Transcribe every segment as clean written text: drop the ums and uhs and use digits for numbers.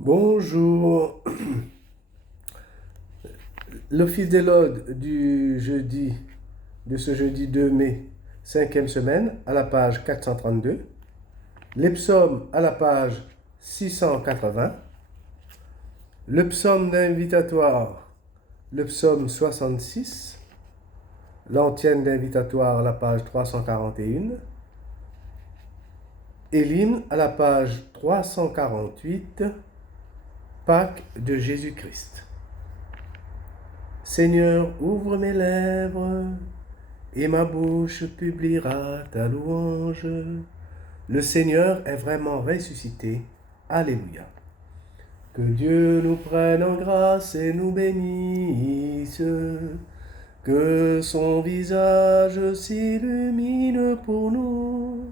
Bonjour. L'office des laudes de ce jeudi 2 mai, cinquième semaine, à la page 432. Les psaumes à la page 680. Le psaume d'invitatoire, le psaume 66. L'antienne d'invitatoire à la page 341. Et l'hymne à la page 348. Pâques de Jésus-Christ. Seigneur, ouvre mes lèvres, et ma bouche publiera ta louange. Le Seigneur est vraiment ressuscité. Alléluia. Que Dieu nous prenne en grâce et nous bénisse. Que son visage s'illumine pour nous,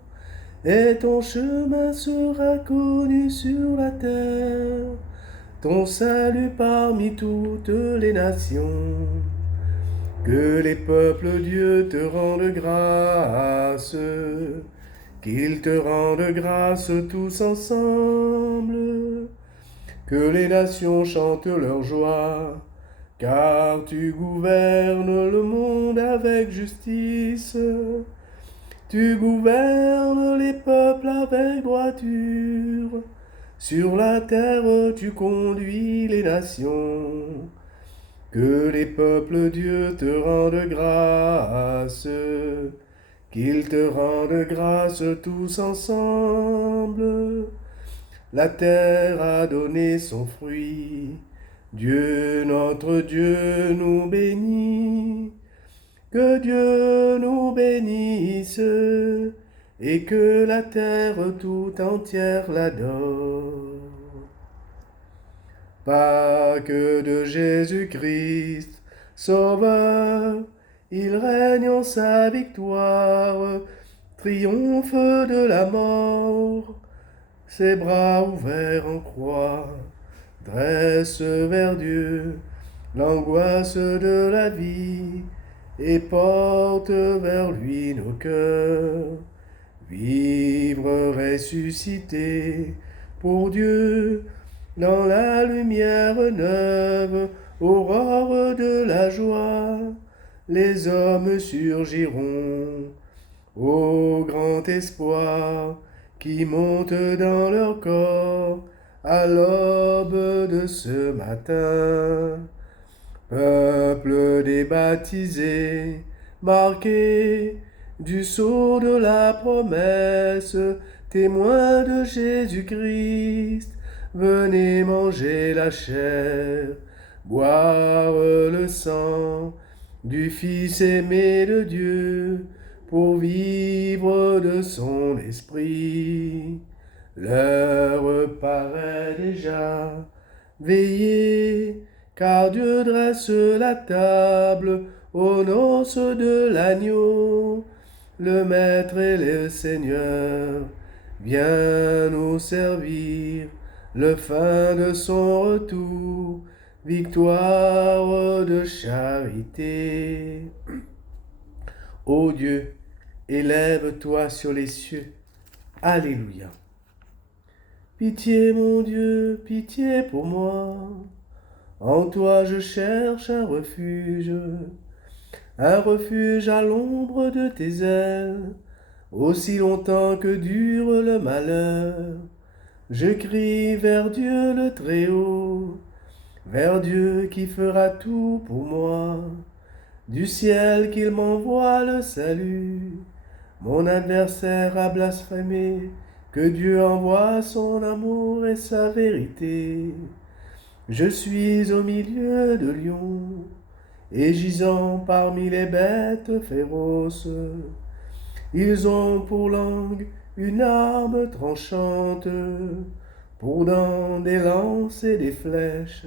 et ton chemin sera connu sur la terre, ton salut parmi toutes les nations. Que les peuples Dieu te rendent grâce, qu'ils te rendent grâce tous ensemble. Que les nations chantent leur joie, car tu gouvernes le monde avec justice. Tu gouvernes les peuples avec droiture. Sur la terre tu conduis les nations. Que les peuples Dieu te rendent grâce, qu'ils te rendent grâce tous ensemble. La terre a donné son fruit, Dieu notre Dieu nous bénit. Que Dieu nous bénisse et que la terre tout entière l'adore. Pâques de Jésus-Christ, Sauveur, il règne en sa victoire, triomphe de la mort, ses bras ouverts en croix, dresse vers Dieu l'angoisse de la vie, et porte vers lui nos cœurs. Vivre ressuscité pour Dieu, dans la lumière neuve, aurore de la joie, les hommes surgiront au grand espoir qui monte dans leur corps à l'aube de ce matin. Peuple débaptisé, marqué du sceau de la promesse, témoin de Jésus-Christ, venez manger la chair, boire le sang du Fils aimé de Dieu, pour vivre de son esprit. L'heure paraît déjà, veillez, car Dieu dresse la table aux noces de l'agneau. Le Maître et le Seigneur vient nous servir le fin de son retour, victoire de charité. Ô Dieu, élève-toi sur les cieux. Alléluia. Pitié, mon Dieu, pitié pour moi. En toi je cherche un refuge à l'ombre de tes ailes, aussi longtemps que dure le malheur. Je crie vers Dieu le Très-Haut, vers Dieu qui fera tout pour moi. Du ciel qu'il m'envoie le salut. Mon adversaire a blasphémé, que Dieu envoie son amour et sa vérité. Je suis au milieu de lions, et gisant parmi les bêtes féroces. Ils ont pour langue une arme tranchante, pour dents des lances et des flèches.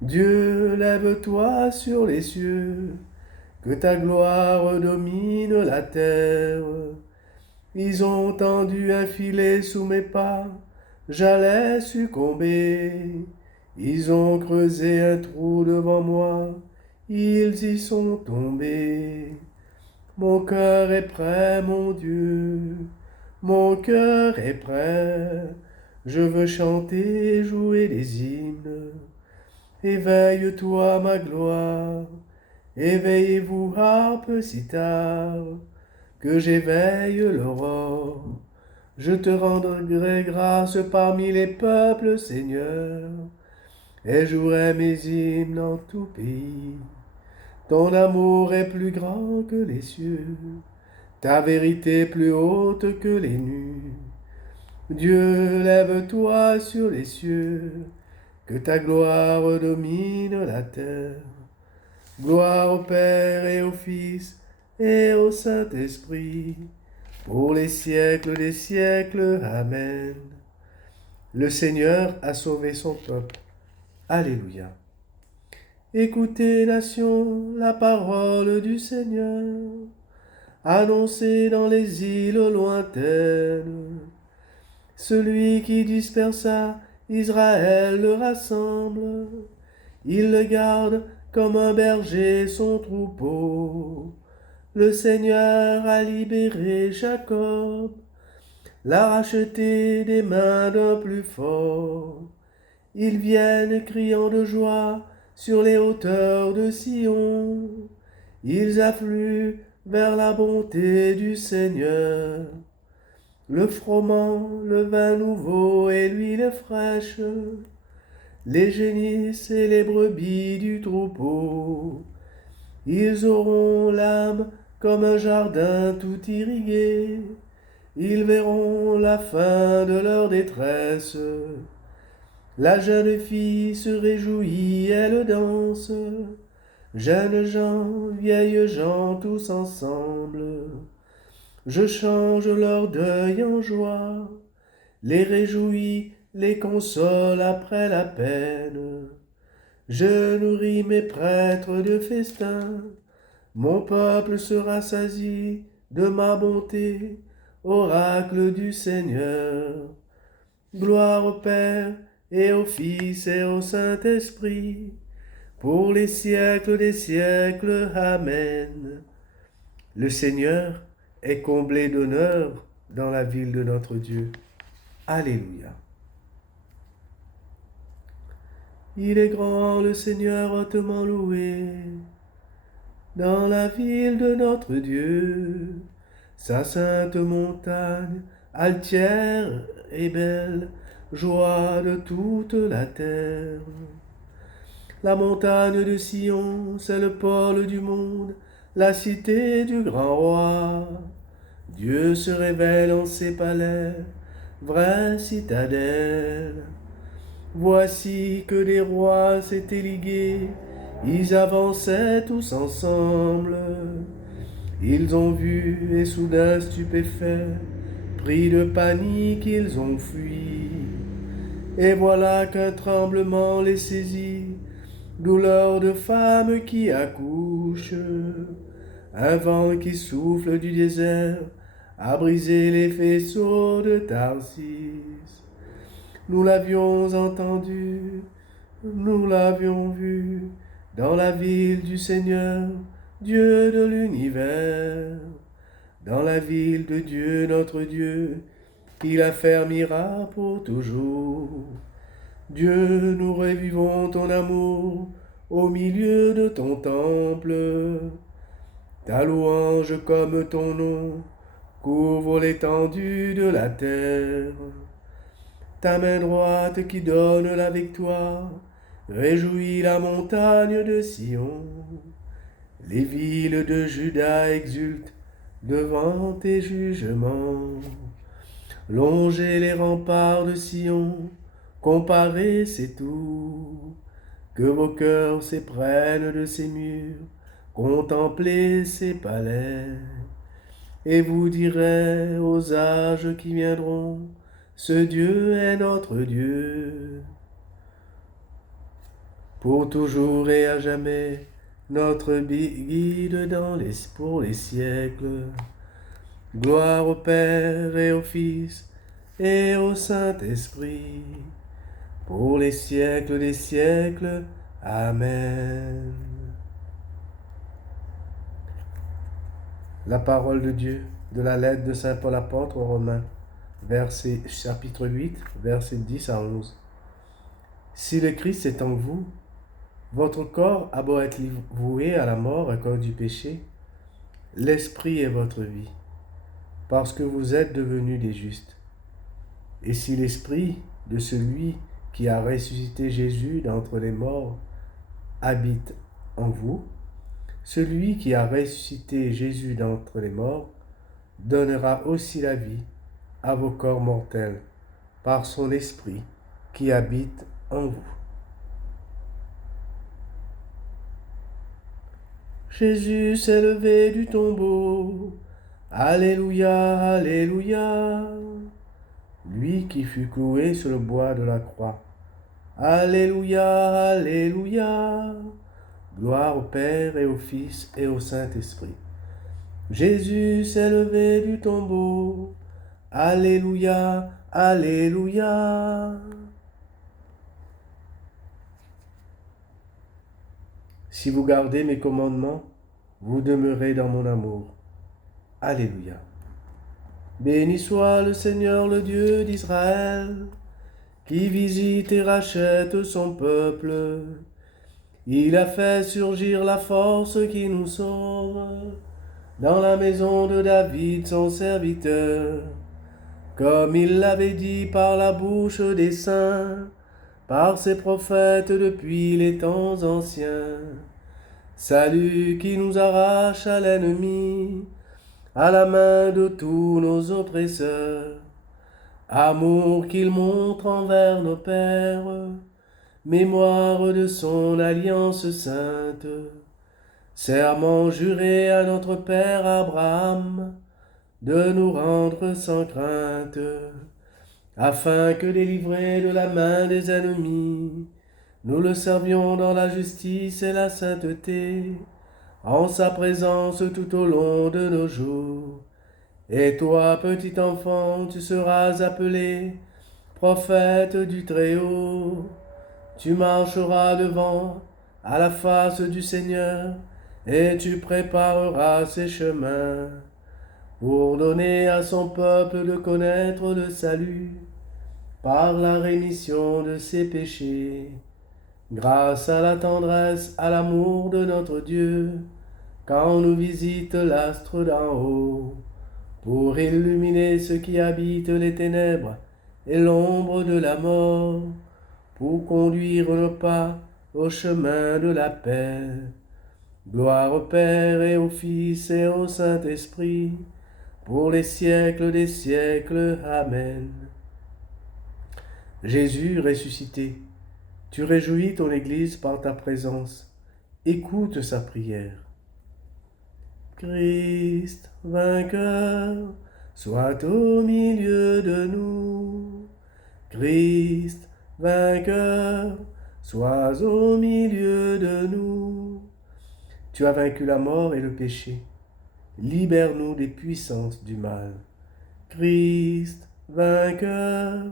Dieu, lève-toi sur les cieux, que ta gloire domine la terre. Ils ont tendu un filet sous mes pas, j'allais succomber. Ils ont creusé un trou devant moi, ils y sont tombés. Mon cœur est prêt, mon Dieu, mon cœur est prêt. Je veux chanter et jouer des hymnes. Éveille-toi, ma gloire. Éveillez-vous, harpe, sitar, que j'éveille l'aurore. Je te rendrai grâce parmi les peuples, Seigneur, et jouerai mes hymnes en tout pays. Ton amour est plus grand que les cieux, ta vérité plus haute que les nues. Dieu, lève-toi sur les cieux, que ta gloire domine la terre. Gloire au Père et au Fils et au Saint-Esprit, pour les siècles des siècles. Amen. Le Seigneur a sauvé son peuple. Alléluia. Écoutez, nations, la parole du Seigneur, annoncée dans les îles lointaines. Celui qui dispersa Israël le rassemble, il le garde comme un berger son troupeau. Le Seigneur a libéré Jacob, l'a racheté des mains d'un plus fort. Ils viennent criant de joie sur les hauteurs de Sion. Ils affluent vers la bonté du Seigneur. Le froment, le vin nouveau et l'huile fraîche, les génisses et les brebis du troupeau. Ils auront l'âme comme un jardin tout irrigué. Ils verront la fin de leur détresse. La jeune fille se réjouit, elle danse. Jeunes gens, vieilles gens, tous ensemble. Je change leur deuil en joie, les réjouis, les console après la peine. Je nourris mes prêtres de festin, mon peuple se rassasie de ma bonté, oracle du Seigneur. Gloire au Père et au Fils et au Saint-Esprit, pour les siècles des siècles. Amen. Le Seigneur est comblé d'honneur dans la ville de notre Dieu. Alléluia. Il est grand, le Seigneur hautement loué, dans la ville de notre Dieu. Sa sainte montagne, altière et belle, joie de toute la terre. La montagne de Sion, c'est le pôle du monde, la cité du grand roi. Dieu se révèle en ses palais, vraie citadelle. Voici que des rois s'étaient ligués, ils avançaient tous ensemble. Ils ont vu et soudain stupéfaits, pris de panique, ils ont fui. Et voilà qu'un tremblement les saisit, douleur de femme qui accouche. Un vent qui souffle du désert a brisé les faisceaux de Tarsis. Nous l'avions entendu, nous l'avions vu, dans la ville du Seigneur, Dieu de l'univers. Dans la ville de Dieu, notre Dieu, il affermira pour toujours. Dieu, nous revivons ton amour au milieu de ton temple. Ta louange comme ton nom couvre l'étendue de la terre. Ta main droite qui donne la victoire réjouit la montagne de Sion. Les villes de Juda exultent devant tes jugements. Longez les remparts de Sion, comparez c'est tout. Que vos cœurs s'éprennent de ces murs, contemplez ces palais. Et vous direz aux âges qui viendront, ce Dieu est notre Dieu. Pour toujours et à jamais, notre guide pour les siècles. Gloire au Père et au Fils et au Saint-Esprit, pour les siècles des siècles. Amen. La parole de Dieu, de la lettre de Saint Paul apôtre aux Romains. chapitre 8, versets 10 à 11. Si le Christ est en vous, votre corps a beau être voué à la mort à cause du péché, l'esprit est votre vie, parce que vous êtes devenus des justes. Et si l'esprit de celui qui a ressuscité Jésus d'entre les morts habite en vous, celui qui a ressuscité Jésus d'entre les morts donnera aussi la vie à vos corps mortels par son esprit qui habite en vous. Jésus s'est levé du tombeau. Alléluia, alléluia. Lui qui fut cloué sur le bois de la croix. Alléluia, alléluia. Gloire au Père et au Fils et au Saint-Esprit. Jésus s'est levé du tombeau. Alléluia, alléluia. Si vous gardez mes commandements, vous demeurez dans mon amour. Alléluia. Béni soit le Seigneur, le Dieu d'Israël, qui visite et rachète son peuple. Il a fait surgir la force qui nous sauve dans la maison de David, son serviteur, comme il l'avait dit par la bouche des saints, par ses prophètes depuis les temps anciens. Salut qui nous arrache à l'ennemi, à la main de tous nos oppresseurs. Amour qu'il montre envers nos pères, mémoire de son alliance sainte. Serment juré à notre Père Abraham, de nous rendre sans crainte, afin que délivrés de la main des ennemis, nous le servions dans la justice et la sainteté, en sa présence tout au long de nos jours. Et toi, petit enfant, tu seras appelé prophète du Très-Haut. Tu marcheras devant, à la face du Seigneur, et tu prépareras ses chemins, pour donner à son peuple de connaître le salut, par la rémission de ses péchés, grâce à la tendresse, à l'amour de notre Dieu, quand nous visite l'astre d'en haut, pour illuminer ceux qui habitent les ténèbres et l'ombre de la mort, pour conduire nos pas au chemin de la paix. Gloire au Père et au Fils et au Saint-Esprit, pour les siècles des siècles. Amen. Jésus ressuscité, tu réjouis ton Église par ta présence. Écoute sa prière. Christ, vainqueur, sois au milieu de nous. Christ, vainqueur, sois au milieu de nous. Tu as vaincu la mort et le péché. Libère-nous des puissances du mal. Christ, vainqueur,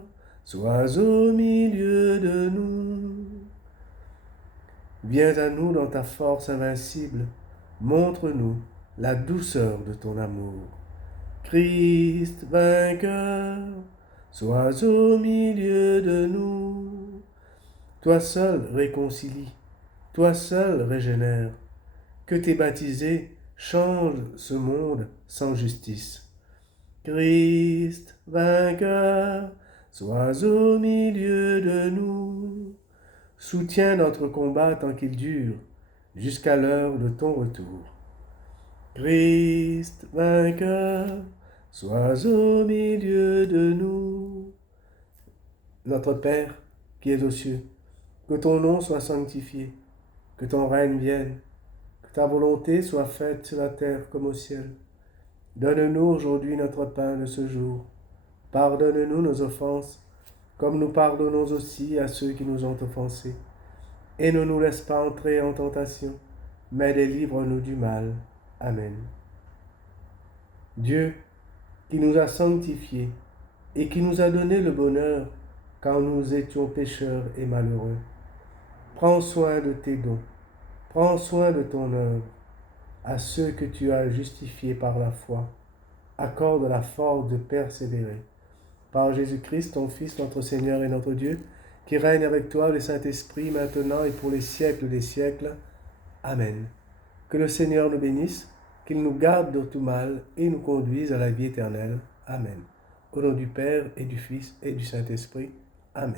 sois au milieu de nous. Viens à nous dans ta force invincible. Montre-nous la douceur de ton amour. Christ, vainqueur, sois au milieu de nous. Toi seul réconcilie, toi seul régénère. Que tes baptisés changent ce monde sans justice. Christ, vainqueur, sois au milieu de nous. Soutiens notre combat tant qu'il dure, jusqu'à l'heure de ton retour. Christ, vainqueur, sois au milieu de nous. Notre Père, qui es aux cieux, que ton nom soit sanctifié, que ton règne vienne, que ta volonté soit faite sur la terre comme au ciel. Donne-nous aujourd'hui notre pain de ce jour. Pardonne-nous nos offenses, comme nous pardonnons aussi à ceux qui nous ont offensés. Et ne nous laisse pas entrer en tentation, mais délivre-nous du mal. Amen. Dieu, qui nous a sanctifiés et qui nous a donné le bonheur quand nous étions pécheurs et malheureux, prends soin de tes dons, prends soin de ton œuvre. À ceux que tu as justifiés par la foi, accorde la force de persévérer, Par Jésus-Christ, ton Fils, notre Seigneur et notre Dieu, qui règne avec toi, le Saint-Esprit, maintenant et pour les siècles des siècles. Amen. Que le Seigneur nous bénisse, qu'il nous garde de tout mal et nous conduise à la vie éternelle. Amen. Au nom du Père et du Fils et du Saint-Esprit. Amen.